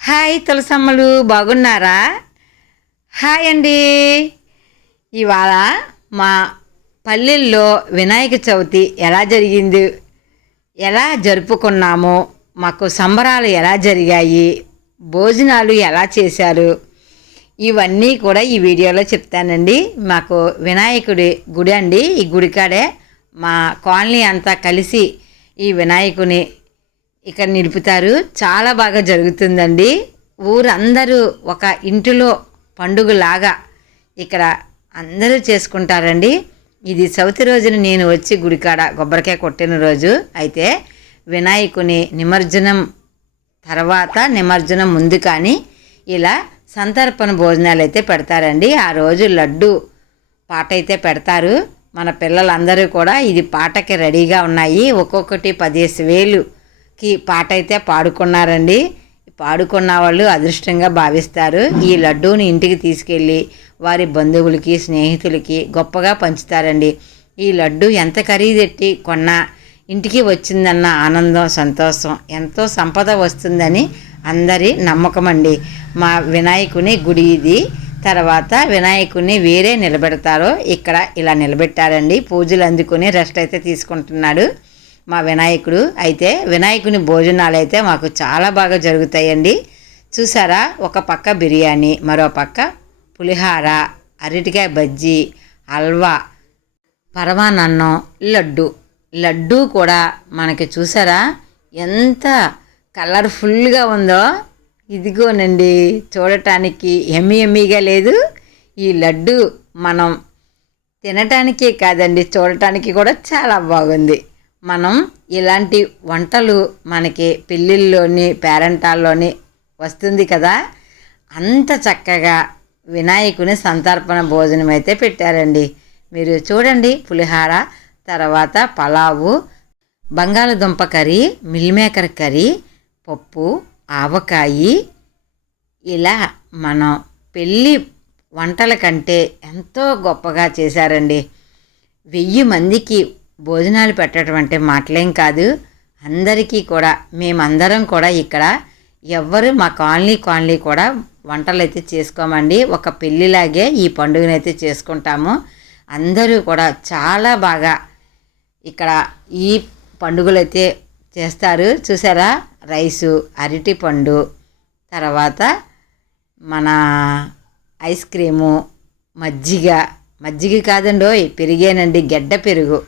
Hi తులసమ్మలు బాగున్నారా? Hi అండి. ఇవాళ మా పల్లెల్లో వినాయక చవితి ఎలా జరిగింది? ఎలా జరుపుకున్నాము? మాకు సంబరాలు ఎలా జరిగాయి? భోజనాలు ఎలా చేశారు? ఇవన్నీ కూడా ఈ వీడియోలో చెప్తానండి. మాకు వినాయకుడి గుడి అండి. ఈ గుడికాడే మా కాలనీ అంతా కలిసి ఈ వినాయకుని ఇక్కడ నిలుపుతారు. చాలా బాగా జరుగుతుందండి. ఊరందరూ ఒక ఇంటిలో పండుగలాగా ఇక్కడ అందరూ చేసుకుంటారండి. ఇది చవితి రోజున నేను వచ్చి గుడికాడ కొబ్బరికాయ కొట్టిన రోజు. అయితే వినాయకుని నిమజ్జనం తర్వాత నిమజ్జనం ముందు కానీ ఇలా సంతర్పణ భోజనాలు అయితే పెడతారండి. ఆ రోజు లడ్డు పాట అయితే పెడతారు. మన పిల్లలందరూ కూడా ఇది పాటకి రెడీగా ఉన్నాయి. ఒక్కొక్కటి పదిహేను వేలుకి పాట అయితే పాడుకున్నారండి. పాడుకున్న వాళ్ళు అదృష్టంగా భావిస్తారు. ఈ లడ్డూని ఇంటికి తీసుకెళ్ళి వారి బంధువులకి స్నేహితులకి గొప్పగా పంచుతారండి. ఈ లడ్డు ఎంత ఖరీదెట్టి కొన్నా ఇంటికి వచ్చిందన్న ఆనందం సంతోషం ఎంతో సంపద వస్తుందని అందరి నమ్మకం అండి మా వినాయకుని గుడి ఇది. తర్వాత వినాయకుని వేరే నిలబెడతారో ఇక్కడ ఇలా నిలబెట్టారండి. పూజలు అందుకుని రెస్ట్ అయితే తీసుకుంటున్నాడు మా వినాయకుడు. అయితే వినాయకుని భోజనాలు అయితే మాకు చాలా బాగా జరుగుతాయండి. చూసారా? ఒక పక్క బిర్యానీ మరో పక్క పులిహార అరటికాయ బజ్జీ హల్వా పరమానన్నం లడ్డు. లడ్డు కూడా మనకి చూసారా? ఎంత కలర్ఫుల్గా ఉందో ఇదిగోనండి. చూడటానికి ఎమ్మి ఎమ్మిగా లేదు. ఈ లడ్డు మనం తినటానికే కాదండి చూడటానికి కూడా చాలా బాగుంది. మనం ఇలాంటి వంటలు మనకి పెళ్ళిళ్ళలోని పేరెంటాల్లోని వస్తుంది కదా. అంత చక్కగా వినాయకుని సంతర్పణ భోజనం అయితే పెట్టారండి. మీరు చూడండి పులిహార తర్వాత పలావు బంగాళదుంప కర్రీ మిల్మేకర్ కర్రీ పప్పు ఆవకాయి ఇలా మనం పెళ్ళి వంటల కంటే ఎంతో గొప్పగా చేశారండి. వెయ్యి మందికి భోజనాలు పెట్టడం అంటే మాటలేం కాదు. అందరికీ కూడా మేమందరం కూడా ఇక్కడ ఎవ్వరు మా కాలనీ కాలనీ కూడా వంటలు అయితే చేసుకోమండి. ఒక పెళ్ళిలాగే ఈ పండుగనైతే చేసుకుంటాము. అందరూ కూడా చాలా బాగా ఇక్కడ ఈ పండుగలు అయితే చేస్తారు. చూసారా? రైసు అరటిపండు తర్వాత మన ఐస్ క్రీము మజ్జిగ. మజ్జిగ కాదండోయ్ పెరిగేనండి గెడ్డ పెరుగు.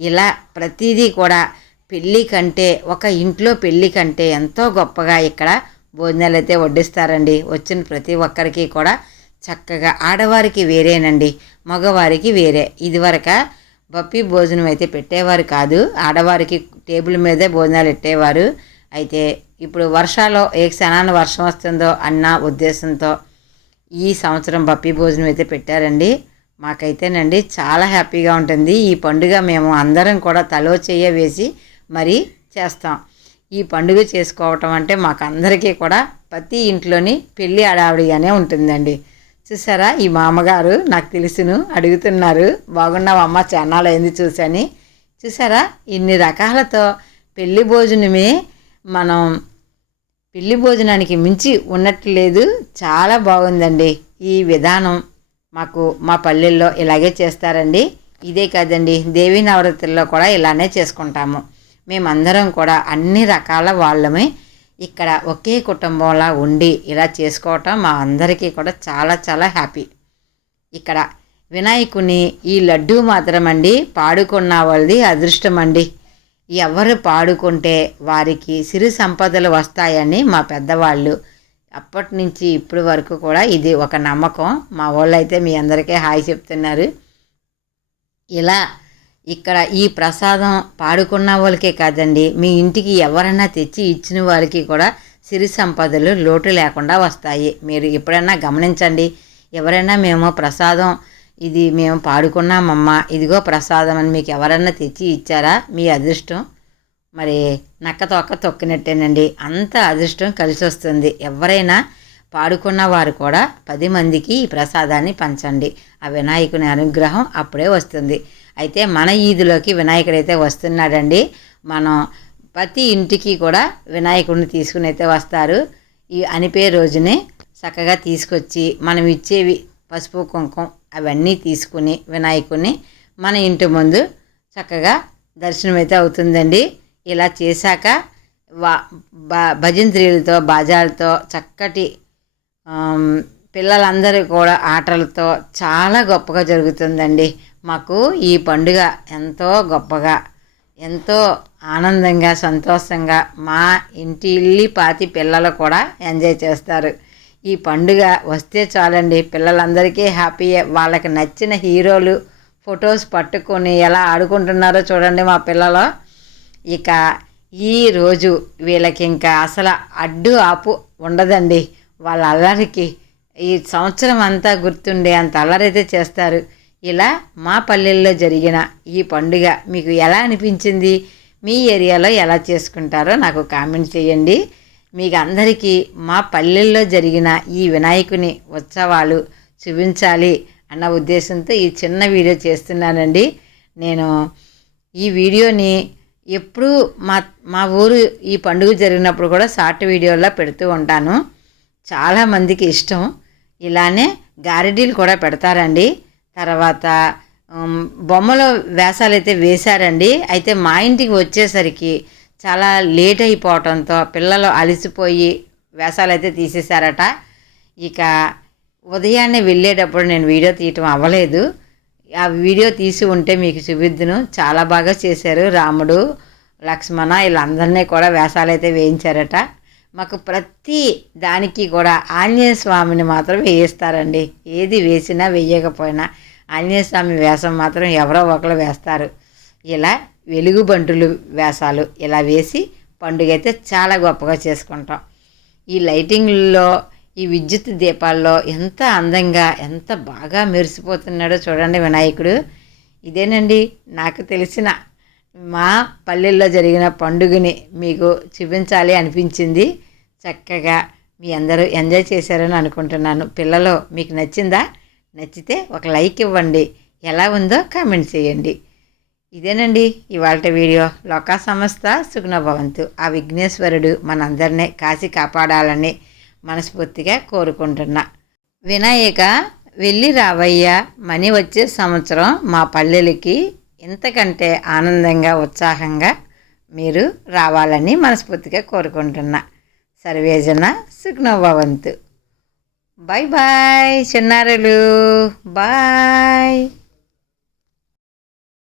ఇలా ప్రతిదీ కూడా పెళ్ళి కంటే ఒక ఇంట్లో పెళ్ళి కంటే ఎంతో గొప్పగా ఇక్కడ భోజనాలు అయితే వడ్డిస్తారండి. వచ్చిన ప్రతి ఒక్కరికి కూడా చక్కగా ఆడవారికి వేరేనండి మగవారికి వేరే. ఇదివరక బప్పి భోజనం అయితే పెట్టేవారు కాదు ఆడవారికి టేబుల్ మీదే భోజనాలు పెట్టేవారు. అయితే ఇప్పుడు వర్షాలు ఏ క్షణాన వర్షం వస్తుందో అన్న ఉద్దేశంతో ఈ సంవత్సరం బప్పి భోజనం అయితే పెట్టారండి. మాకైతేనండి చాలా హ్యాపీగా ఉంటుంది. ఈ పండుగ మేము అందరం కూడా తలో చెయ్య వేసి మరీ చేస్తాం. ఈ పండుగ చేసుకోవటం అంటే మాకు అందరికీ కూడా ప్రతి ఇంట్లోని పెళ్ళి అడావిడిగానే ఉంటుందండి. చూసారా? ఈ మామగారు నాకు తెలుసును అడుగుతున్నారు. బాగున్నావమ్మ చాన్నాళ్ళు అయింది చూసని చూసారా? ఇన్ని రకాలతో పెళ్ళి భోజనమే మనం పెళ్ళి భోజనానికి మించి ఉన్నట్లు లేదు. చాలా బాగుందండి. ఈ విధానం మాకు మా పల్లెల్లో ఇలాగే చేస్తారండి. ఇదే కాదండి. దేవీ నవరాత్రుల్లో కూడా ఇలానే చేసుకుంటాము. మేమందరం కూడా అన్ని రకాల వాళ్ళమే ఇక్కడ ఒకే కుటుంబంలా ఉండి ఇలా చేసుకోవటం మా అందరికీ కూడా చాలా చాలా హ్యాపీ. ఇక్కడ వినాయకుని ఈ లడ్డు మాత్రం అండి పాడుకున్న వాళ్ళది అదృష్టం అండి ఎవరు పాడుకుంటే వారికి సిరి సంపదలు వస్తాయని మా పెద్దవాళ్ళు. అప్పటి నుంచి ఇప్పటి వరకు కూడా ఇది ఒక నమ్మకం. మా వాళ్ళు అయితే మీ అందరికీ హాయ్ చెప్తున్నారు. ఇలా ఇక్కడ ఈ ప్రసాదం పాడుకున్న వాళ్ళకే కాదండి మీ ఇంటికి ఎవరైనా తెచ్చి ఇచ్చిన వారికి కూడా సిరి సంపదలు లోటు లేకుండా వస్తాయి. మీరు ఎప్పుడైనా గమనించండి ఎవరైనా మేము ప్రసాదం ఇది మేము పాడుకున్నామమ్మా ఇదిగో ప్రసాదం అని మీకు ఎవరన్నా తెచ్చి ఇచ్చారా? మీ అదృష్టం. మరి నక్క తొక్క తొక్కినట్టేనండి. అంత అదృష్టం కలిసి వస్తుంది ఎవరైనా పాడుకున్న వారు కూడా పది మందికి ఈ ప్రసాదాన్ని పంచండి. ఆ వినాయకుని అనుగ్రహం అప్పుడే వస్తుంది. అయితే మన ఈదులోకి వినాయకుడైతే వస్తున్నాడండి. మనం ప్రతి ఇంటికి కూడా వినాయకుడిని తీసుకుని అయితే వస్తారు. ఈ అనిపే రోజునే చక్కగా తీసుకొచ్చి మనం ఇచ్చేవి పసుపు కుంకుమ అవన్నీ తీసుకుని వినాయకుడిని మన ఇంటి ముందు చక్కగా దర్శనం అయితే అవుతుందండి. ఇలా చేశాక వా భజంత్రీలతో బాజాలతో చక్కటి పిల్లలందరూ కూడా ఆటలతో చాలా గొప్పగా జరుగుతుందండి. మాకు ఈ పండుగ ఎంతో గొప్పగా ఎంతో ఆనందంగా సంతోషంగా మా ఇంటి ఇల్లి పాతి పిల్లలు కూడా ఎంజాయ్ చేస్తారు. ఈ పండుగ వస్తే చాలండి. పిల్లలందరికీ హ్యాపీ. వాళ్ళకి నచ్చిన హీరోలు ఫొటోస్ పట్టుకొని ఎలా ఆడుకుంటున్నారో చూడండి మా పిల్లలు. ఇక ఈ రోజు వీళ్ళకి ఇంకా అసలు అడ్డు ఆపు ఉండదండి. వాళ్ళ అల్లరికి ఈ సంవత్సరం అంతా గుర్తుండే అంత అల్లరైతే చేస్తారు. ఇలా మా పల్లెల్లో జరిగిన ఈ పండుగ మీకు ఎలా అనిపించింది? మీ ఏరియాలో ఎలా చేసుకుంటారో నాకు కామెంట్ చేయండి. మీకు అందరికీ మా పల్లెల్లో జరిగిన ఈ వినాయకుని ఉత్సవాలు చూపించాలి అన్న ఉద్దేశంతో ఈ చిన్న వీడియో చేస్తున్నానండి. నేను ఈ వీడియోని ఎప్పుడూ మా మా ఊరు ఈ పండుగ జరిగినప్పుడు కూడా షార్ట్ వీడియోలో పెడుతూ ఉంటాను. చాలామందికి ఇష్టం. ఇలానే గారెడీలు కూడా పెడతారండి. తర్వాత బొమ్మలో బొమ్మల వేషాలు అయితే వేశారండి. అయితే మా ఇంటికి వచ్చేసరికి చాలా లేట్ అయిపోవటంతో పిల్లలు అలసిపోయి వేషాలు అయితే తీసేశారట. ఇక ఉదయాన్నే వెళ్ళేటప్పుడు నేను వీడియో తీయటం అవ్వలేదు. ఆ వీడియో తీసి ఉంటే మీకు చూపిద్దును చాలా బాగా చేశారు రాముడు లక్ష్మణ వీళ్ళందరినీ కూడా వేషాలు అయితే వేయించారట. మాకు ప్రతి దానికి కూడా ఆంజనేయ స్వామిని మాత్రం వేయిస్తారండి. ఏది వేసినా వేయకపోయినా ఆంజనేయ స్వామి వేషం మాత్రం ఎవరో ఒకరు వేస్తారు. ఇలా వెలుగు బంటులు వేషాలు ఇలా వేసి పండుగ అయితే చాలా గొప్పగా చేసుకుంటాం. ఈ లైటింగ్లో ఈ విద్యుత్ దీపాల్లో ఎంత అందంగా ఎంత బాగా మెరిసిపోతున్నాడో చూడండి వినాయకుడు. ఇదేనండి నాకు తెలిసిన మా పల్లెల్లో జరిగిన పండుగని మీకు చూపించాలి అనిపించింది. చక్కగా మీ అందరూ ఎంజాయ్ చేశారని అనుకుంటున్నాను. పిల్లలు మీకు నచ్చిందా? నచ్చితే ఒక లైక్ ఇవ్వండి. ఎలా ఉందో కామెంట్ చేయండి. ఇదేనండి ఇవాళ వీడియో. లోకా సంస్థ సుగుణభవంతు. ఆ విఘ్నేశ్వరుడు మనందరినీ కాసి కాపాడాలని మనస్ఫూర్తిగా కోరుకుంటున్నా. వినాయక వెళ్ళి రావయ్య మనీ వచ్చే సంవత్సరం మా పల్లెలకి ఇంతకంటే ఆనందంగా ఉత్సాహంగా మీరు రావాలని మనస్ఫూర్తిగా కోరుకుంటున్నా. సర్వేజన సుగ్నభవంతు బాయ్ బాయ్ చిన్నారులు. బాయ్.